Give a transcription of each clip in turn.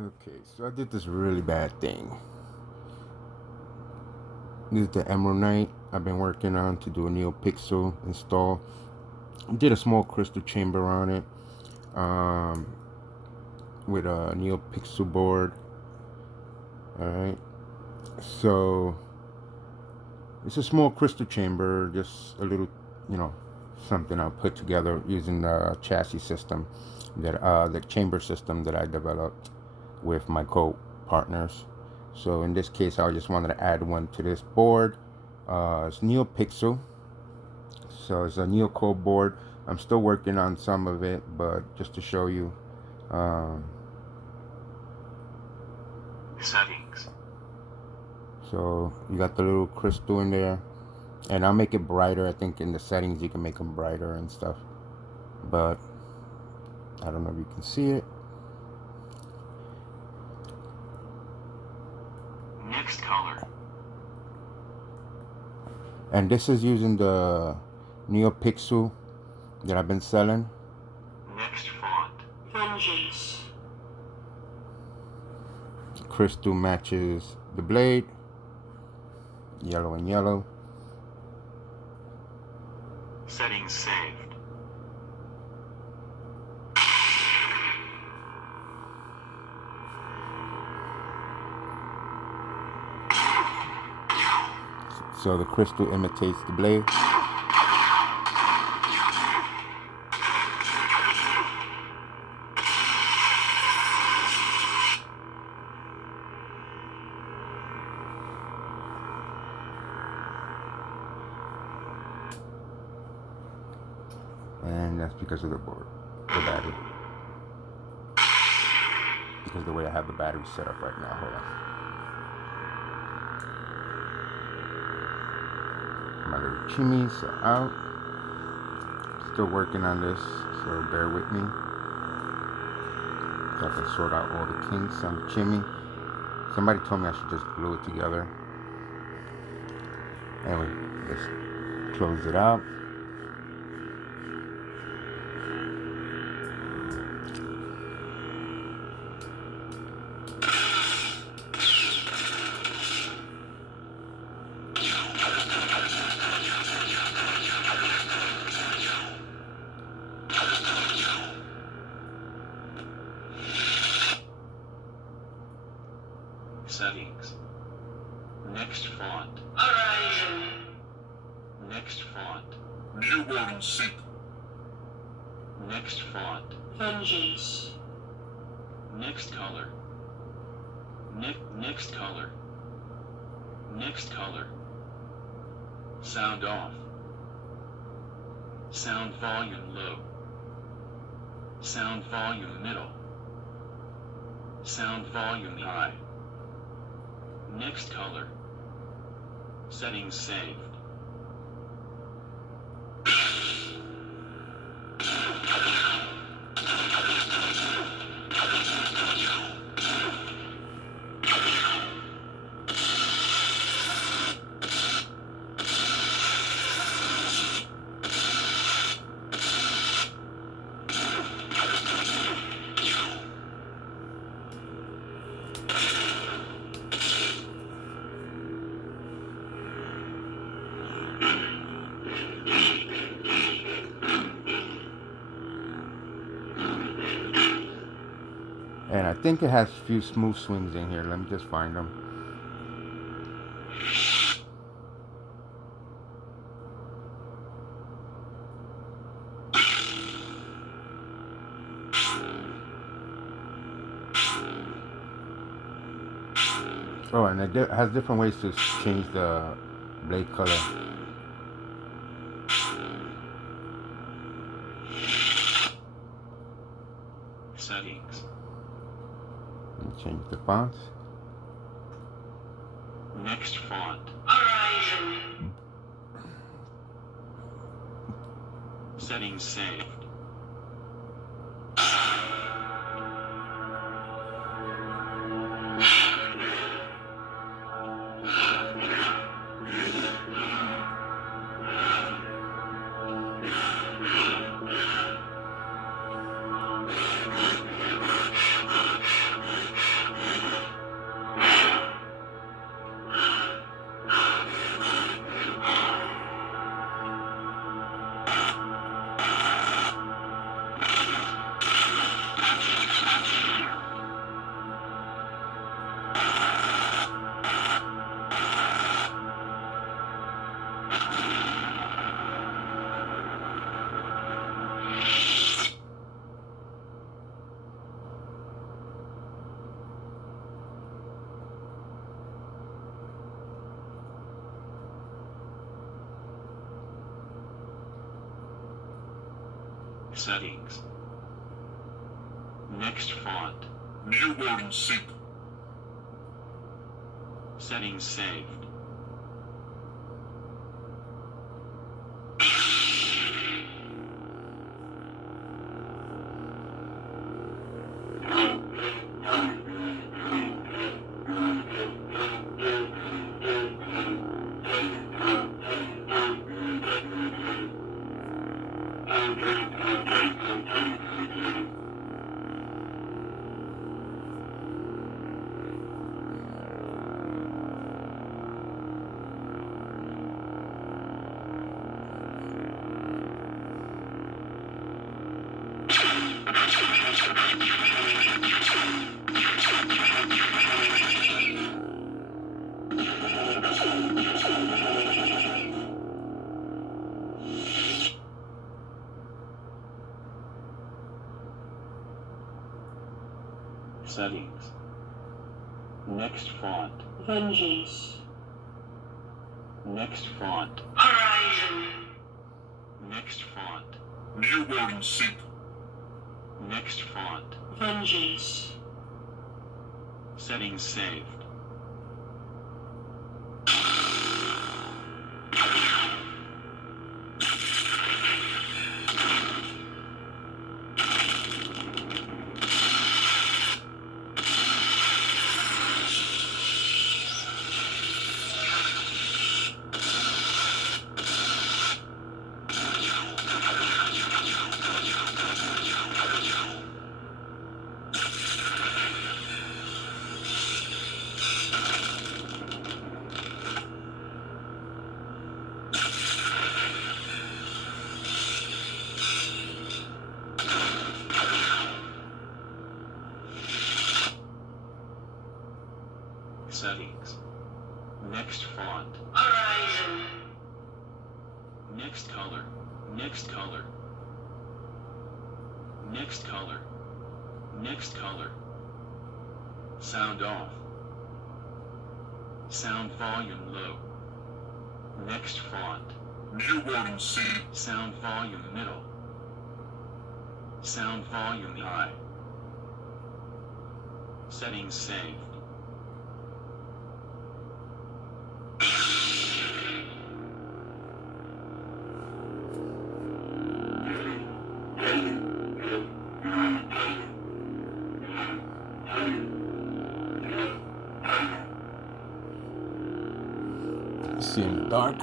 Okay, so I did this really bad thing. This is the Emerald Knight I've been working on to do a Neopixel install. I did a small crystal chamber on it um, with a Neopixel board. Alright, so it's a small crystal chamber, just a little, something I put together using the chassis system, the chamber system that I developed with my co-partners. So in this case, I just wanted to add one to this board. It's Neopixel, so it's a neocore board. I'm still working on some of it, but just to show you. Um, Settings. So you got the little crystal in there, and I'll make it brighter. I think in the settings you can make them brighter and stuff, but I don't know if you can see it. Next color. And this is using the Neopixel that I've been selling. Next font. Vengeance. Crystal matches the blade, yellow and yellow. Settings saved. So the crystal imitates the blade. And that's because of the board, the battery. Because of the way I have the battery set up right now. Hold on. My little chimneys are out. Still working on this, so bear with me. Got to sort out all the kinks on the chimney. Somebody told me I should just glue it together. Anyway, let's close it out. Settings. Next font. Horizon. Next font. New World Seek. Next font. Vengeance. Next color. Next color. Next color. Sound off. Sound volume low. Sound volume middle. Sound volume high. Next color. Settings saved. And I think it has a few smooth swings in here. Let me just find them. Oh, and it has different ways to change the blade color. Settings. Change the fonts. Next font. Horizon. Settings saved. Settings. Next font. New word sync. Settings saved. Settings. Next font. Vengeance. Next font. Horizon. Next font. New word sync. Next font. Vengeance. Settings saved. Settings. Next font. Horizon. Next color. Next color. Next color. Next color. Sound off. Sound volume low. Next font. New word sync. Sound volume middle. Sound volume high. Settings saved. See in the dark.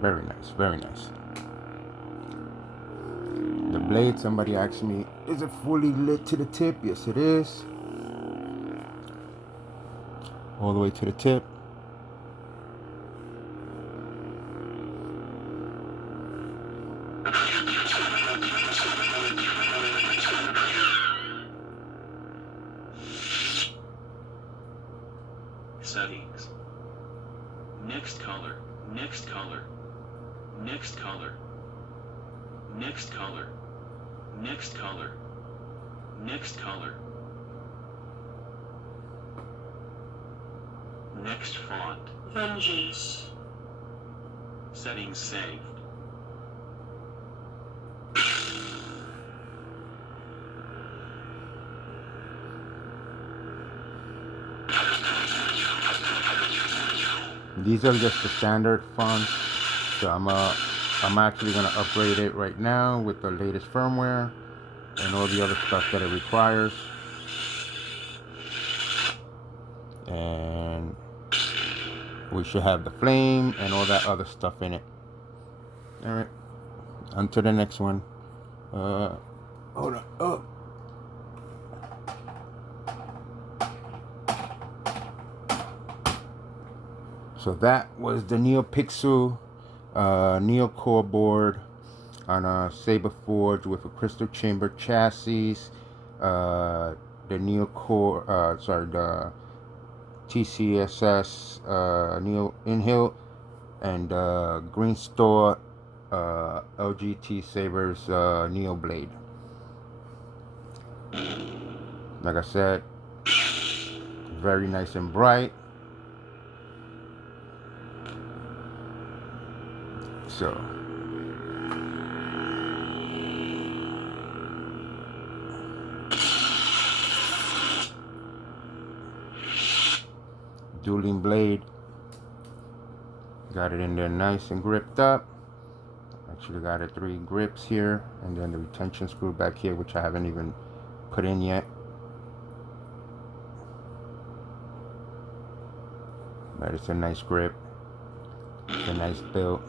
Very nice, very nice. The blade, somebody asked me, is it fully lit to the tip? Yes, it is. All the way to the tip. Settings. Next color. Next color. Next color. Next color. Next color. Next color. Next font. Vengeance. Settings saved. These are just the standard fonts, so I'm I'm actually going to upgrade it right now with the latest firmware and all the other stuff that it requires. And we should have the flame and all that other stuff in it. All right, on to the next one. Hold on. Oh. So that was the Neopixel neocore board on a Saber Forge with a crystal chamber chassis. The neocore, the TCSS Neo Inhill and Green Store LGT Sabers Neo Blade. Like I said, very nice and bright. So dueling blade, got it in there nice and gripped up. Actually got it 3 grips here, and then the retention screw back here, which I haven't even put in yet. But it's a nice grip. It's a nice build.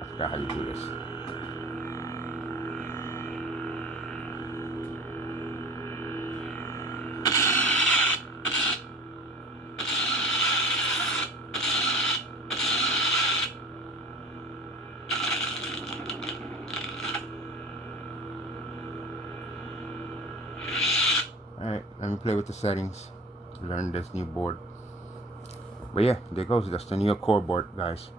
I forgot how you do this. Alright, let me play with the settings. Learn this new board. But yeah, there goes. That's the neocore board, guys.